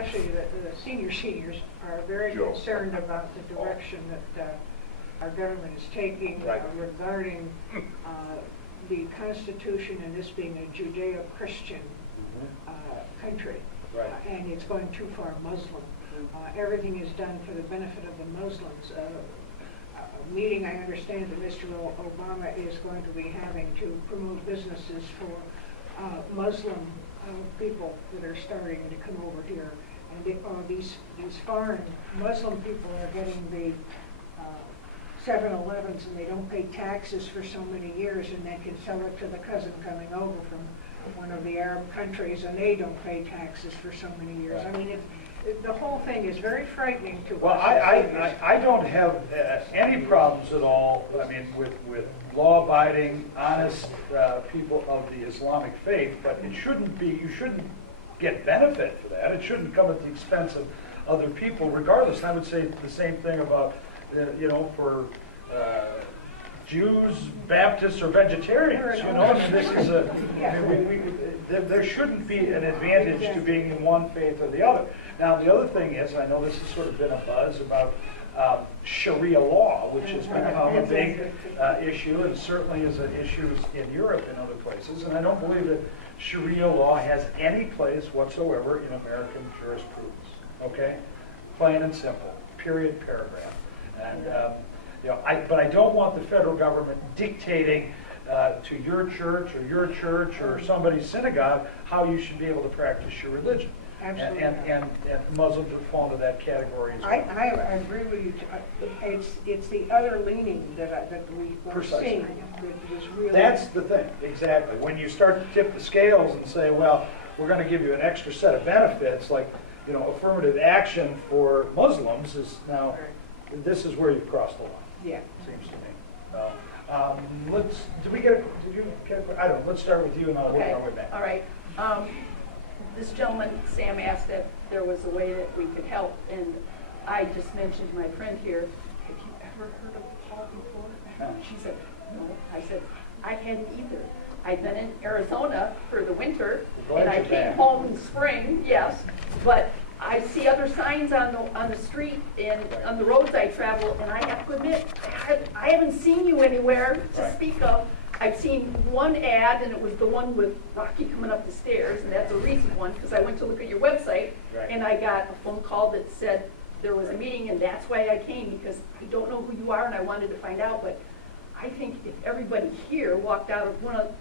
especially the seniors, are very concerned about the direction that our government is taking regarding the Constitution and this being a Judeo-Christian country. And it's going too far Muslim. Everything is done for the benefit of the Muslims. A meeting I understand that Mr. Obama is going to be having to promote businesses for Muslim people that are starting to come over here. And these foreign Muslim people are getting the 7-Elevens and they don't pay taxes for so many years, and they can sell it to the cousin coming over from one of the Arab countries, and they don't pay taxes for so many years. I mean, the whole thing is very frightening to us. Well, I don't have any problems at all, I mean, with law-abiding, honest people of the Islamic faith, but it shouldn't be, you shouldn't get benefit for that. It shouldn't come at the expense of other people, regardless. And I would say the same thing about, you know, for Jews, Baptists, or vegetarians. You know, I mean, this is a, I mean, there shouldn't be an advantage to being in one faith or the other. Now, the other thing is, I know this has sort of been a buzz about Sharia law, which has become a big issue, and certainly is an issue in Europe and other places. And I don't believe that Sharia law has any place whatsoever in American jurisprudence. Okay, plain and simple. Period. Paragraph. And you know, but I don't want the federal government dictating to your church or somebody's synagogue how you should be able to practice your religion. Absolutely. And Muslims would fall into that category as well. I agree with you. It's the other leaning that we're seeing that was really... That's the thing, exactly. When you start to tip the scales and say, well, we're going to give you an extra set of benefits, like, you know, affirmative action for Muslims is now, this is where you've crossed the line. Yeah. Seems to me. Did you get I don't know, let's start with you and I'll work our way back. All right. This gentleman, Sam, asked if there was a way that we could help, and I just mentioned to my friend here, have you ever heard of Paul before? No. She said, no. I said, I hadn't either. I'd been in Arizona for the winter, and I came home in spring, yes, but I see other signs on the street and on the roads I travel, and I have to admit, I haven't seen you anywhere to speak of. I've seen one ad, and it was the one with Rocky coming up the stairs, and that's a recent one because I went to look at your website, and I got a phone call that said there was a meeting, and that's why I came, because I don't know who you are, and I wanted to find out. But I think if everybody here walked out of one of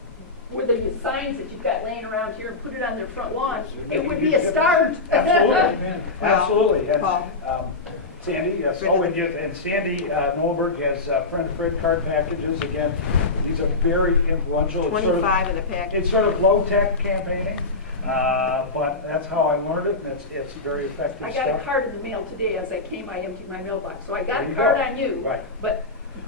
the signs that you've got laying around here and put it on their front lawn, it would be a start. Absolutely, absolutely. Yes. Sandy, yes. Oh, and Sandy Nolberg has Friend of Fred card packages. Again, these are very influential. 25 in the package. It's sort of low-tech campaigning, but that's how I learned it, and it's very effective I got stuff. a card in the mail today. As I came, I emptied my mailbox. So I got a card on you. Right. But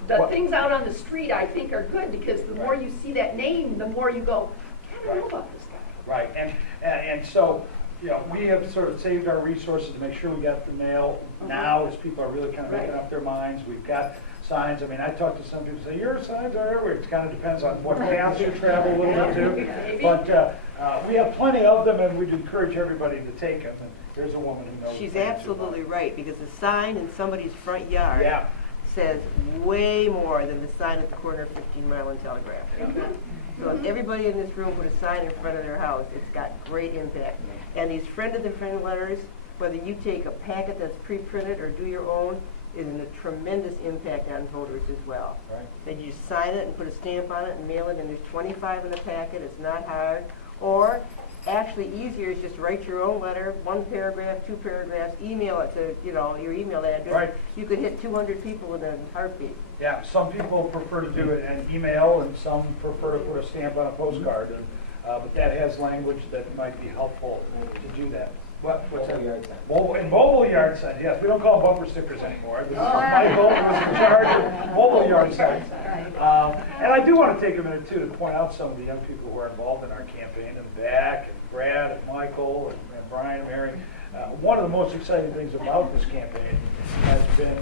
the things out on the street, I think, are good, because the more you see that name, the more you go, I don't know about this guy. Right, and so, you know, we have sort of saved our resources to make sure we got the mail now, as people are really kind of making up their minds. We've got signs. I mean, I talk to some people who say, your signs are everywhere. It kind of depends on what paths you travel a little bit too. But we have plenty of them, and we'd encourage everybody to take them. And there's a woman who knows. She's absolutely right, because the sign in somebody's front yard says way more than the sign at the corner of 15 Mile and Telegraph. So if everybody in this room put a sign in front of their house, it's got great impact. And these friend of the friend letters, whether you take a packet that's pre-printed or do your own, is a tremendous impact on voters as well. Right. Then you sign it and put a stamp on it and mail it, and there's 25 in the packet. It's not hard. Or actually easier is just write your own letter, 1 paragraph, 2 paragraphs, email it to, you know, your email address. Right. You could hit 200 people in a heartbeat. Yeah, some people prefer to do it in email, and some prefer to put a stamp on a postcard. And, but that has language that might be helpful to do that. What's that? Yard sign. Mobile yard signs, yes. We don't call them bumper stickers anymore. This is Michael, who is in charge of mobile yard signs. And I do want to take a minute, too, to point out some of the young people who are involved in our campaign, and Beck, and Brad, and Michael, and Brian, and Mary. One of the most exciting things about this campaign has been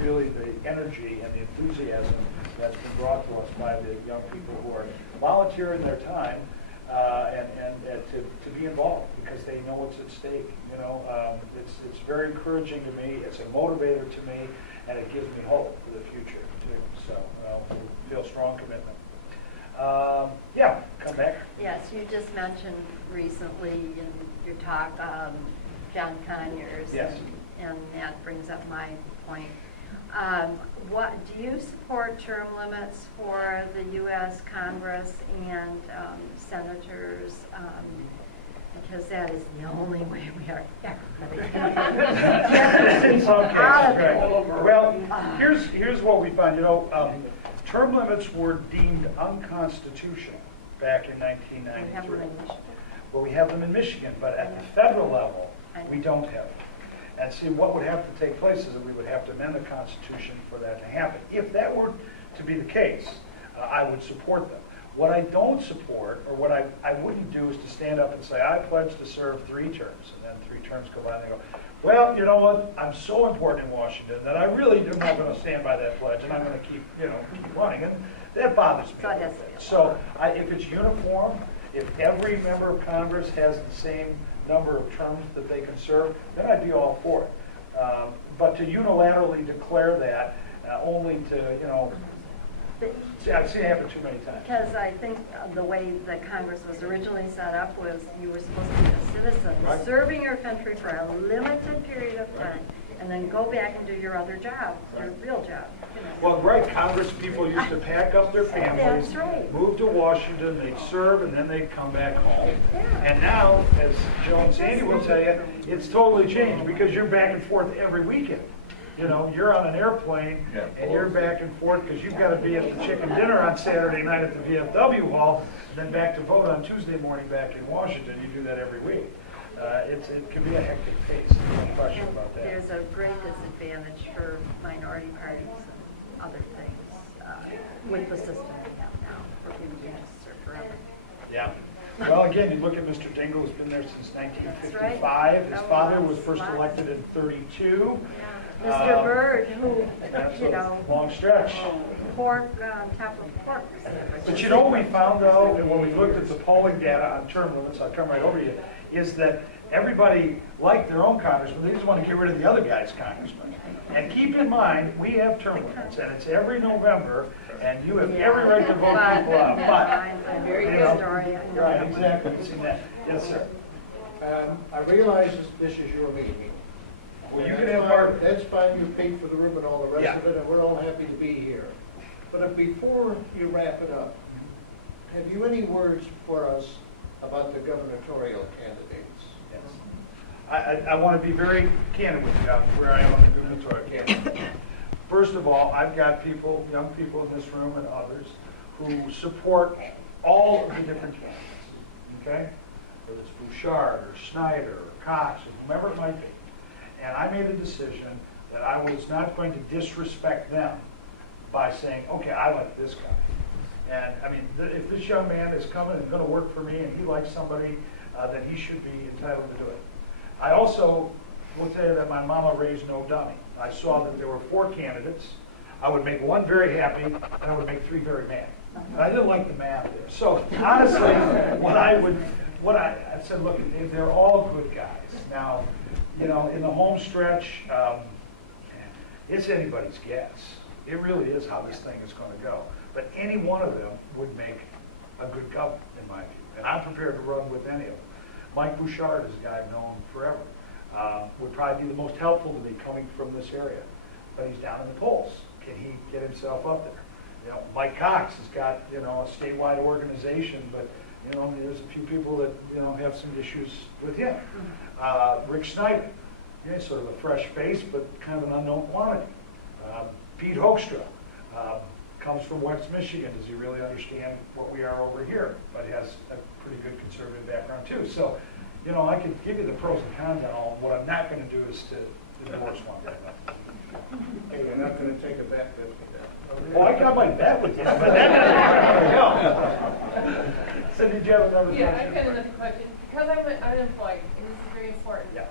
really the energy and the enthusiasm that's been brought to us by the young people who are volunteering their time and to be involved because they know what's at stake. It's very encouraging to me. It's a motivator to me, and it gives me hope for the future too. So feel strong commitment. Yeah, come back. Yes, you just mentioned recently in your talk John Conyers. Yes. And that brings up my point. What do you support term limits for the U.S. Congress and senators? Because that is the only way we are In some cases, right. Well, here's what we find. Term limits were deemed unconstitutional back in 1993. Well, we have them in Michigan, but at the federal level, we don't have them. And see, what would have to take place is that we would have to amend the Constitution for that to happen. If that were to be the case, I would support them. What I don't support, or what I wouldn't do, is to stand up and say, I pledge to serve 3 terms, and then 3 terms go by, and they go, well, you know what, I'm so important in Washington that I really am not going to stand by that pledge, and I'm going to keep running, and that bothers me a little bit. So if it's uniform, if every member of Congress has the same number of terms that they can serve, then I'd be all for it. But to unilaterally declare that only to, I've seen it happen too many times. Because I think the way that Congress was originally set up was you were supposed to be a citizen, right, serving your country for a limited period of time, and then go back and do your other job, your real job. Well, right, Congress people used to pack up their families, That's right, move to Washington, they'd serve, and then they'd come back home. yeah. And now, as Joe and Sandy will tell you, it's totally changed because you're back and forth every weekend. You're on an airplane and you're back and forth because you've got to be at the chicken dinner on Saturday night at the VFW hall, and then back to vote on Tuesday morning back in Washington. You do that every week. It can be a hectic pace. No question about that. There's a great disadvantage for minority parties and other things with the system we have now, where people can just serve forever. Yeah. Well, again, you look at Mr. Dingle, who's been there since 1955. His father was first elected in 32. Mr. Byrd, who, long stretch. Pork on top of pork. But what we found, though, and when we looked at the polling data on term limits, I'll come right over to you, is that everybody liked their own congressman. They just want to get rid of the other guy's congressman. And keep in mind, we have term limits, and it's every November, and you have every right to vote people out. But, very good story. Right, exactly. You've seen that. Yes, sir. I realize this is your meeting. Well, you can have part. That's fine, you paid for the room and all the rest of it, and we're all happy to be here. But before you wrap it up, have you any words for us about the gubernatorial candidates? Yes. I want to be very candid with you about where I am on the gubernatorial candidate. First of all, I've got people, young people in this room and others, who support all of the different candidates, okay? Whether it's Bouchard or Snyder or Cox or whomever it might be. And I made a decision that I was not going to disrespect them by saying, okay, I like this guy. And I mean, if this young man is coming and going to work for me and he likes somebody, then he should be entitled to do it. I also will tell you that my mama raised no dummy. I saw that there were 4 candidates. I would make 1 very happy, and I would make 3 very mad. And I didn't like the math there. So honestly, I said, look, they're all good guys. Now, in the home stretch, it's anybody's guess. It really is how this thing is going to go. But any one of them would make a good governor, in my view. And I'm prepared to run with any of them. Mike Bouchard is a guy I've known forever. Would probably be the most helpful to me coming from this area. But he's down in the polls. Can he get himself up there? Mike Cox has got, a statewide organization, but, there's a few people that, have some issues with him. Rick Snyder, sort of a fresh face, but kind of an unknown quantity. Pete Hoekstra comes from West Michigan. Does he really understand what we are over here? But he has a pretty good conservative background, too. So, I could give you the pros and cons on all. What I'm not going to do is to endorse one. Hey, you're not going to take a bet with me then? Well, I got my bet with you, but there we go. So did you have another question? Yeah, I kind of have a question. Because I'm unemployed, and this is very important. Yeah.